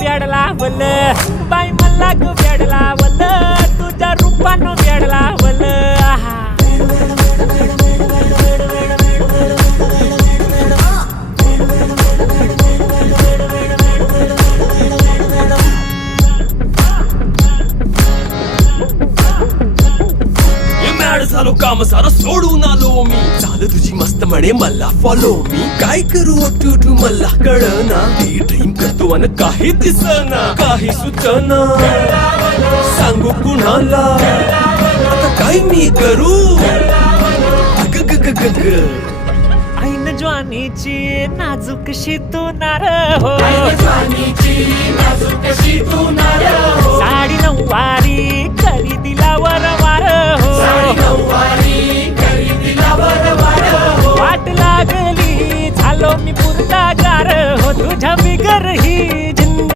वेडला वल बाई मला ग वेडला वल तुझ्या रूपानं वेडला वल आहा झालो काम सारं सोडून आलो मी झालं तुझी मस्त म्हणे मला फॉलो मी काय करू टू मला कळना ड्रीम करतो आणि काही दिसना काही सुचना सांगू कुणाला आता काय मी करू अग ग ग ग ग ऐन ज्वानीची नाजूक शी तू नार हो नाजूक शी तू